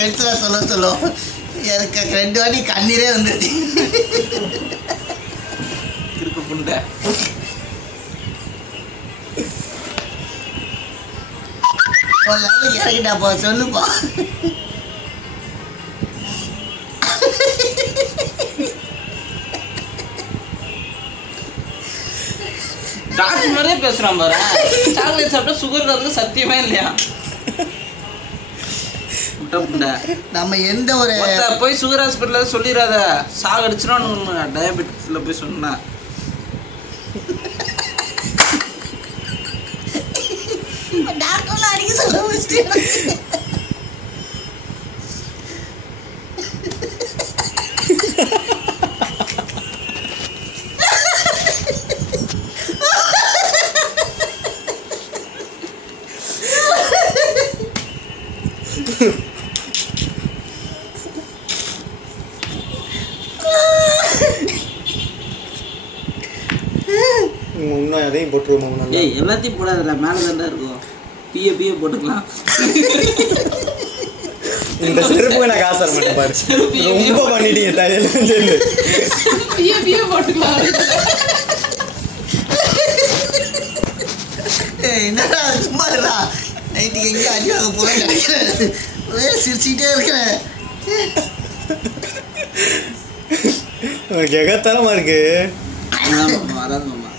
டென்ஷனாக சொல்லும் எனக்கு 2 வாட்டி கண்ணீரே வந்துருச்சு. இருக்கு புண்டை இறங்கிட்டாப்பா சொல்லுப்பா. டாக்டர் மாதிரியே பேசுறான் பாரு. சாக்லேட் சாப்பிட்டா சுகர் வரதுக்கு சத்தியமே இல்லையா? நம்ம எந்த ஒரு போய் சுகர் ஹாஸ்பிட்டல சொல்லிடாத, சாகடிச்சிடும். டயபெட்டிஸ்ல போய் சொன்னா டாக்டர்லாம் அடிக்க சொல்ல வச்சுட்டு இன்னும் எதையும் போட்டுருவோம். எல்லாத்தையும் போடாதுல, மேலே தாண்டா இருக்கும். பிய போட்டுக்கலாம். இந்த செருப்புக்கு நான் காசு தர மாட்டேன் பாரு. ரொம்ப பண்ணிட்டீங்க தலையில சேர்ந்து. பிய போட்டுக்கலாம். என்னடா சும்மா இருக்கா? நைட்டுக்கு எங்கேயும் அடி வாங்க போகிறேன் நினைக்கிறேன். ஒரே சிரிச்சுக்கிட்டே இருக்கிறேன். ஜெகத்தனமா இருக்கு. வராது மாமா.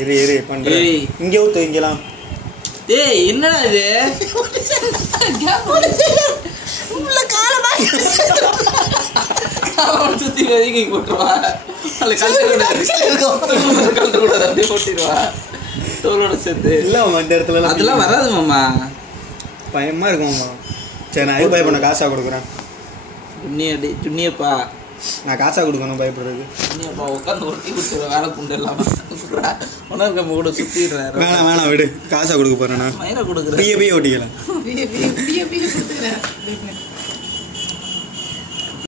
இரு பண்றேன். இங்கே ஊத்து இங்கலாம். ஏய் என்னடா இது? உள்ள காலமா காலம் சுத்தி வெதிக்கி போட்டுருவா. அதில் கழுத்து கூட அப்படியே போட்டிடுவா தோலோட சேர்த்து. இல்லை மற்ற இடத்துல அதெல்லாம் வராது மாமா. பயமா இருக்கும் மாமா. சரி நான் எதுவும் பயப்பட காசாக கொடுக்குறேன். துண்ணியப்பா நான் காசாக கொடுக்கணும் பயப்படுறது. துண்ணியப்பா உட்காந்து ஒட்டி கொடுத்துருவேன். வேலை புண்டு இல்லாமல் உணர்வு நம்ம கூட சுற்றிடுறேன். வேணாம் விடு, காசாக கொடுக்க போகிறேன். நான் மயிரை கொடுக்குறேன். பிய ஓட்டிக்கலாம்.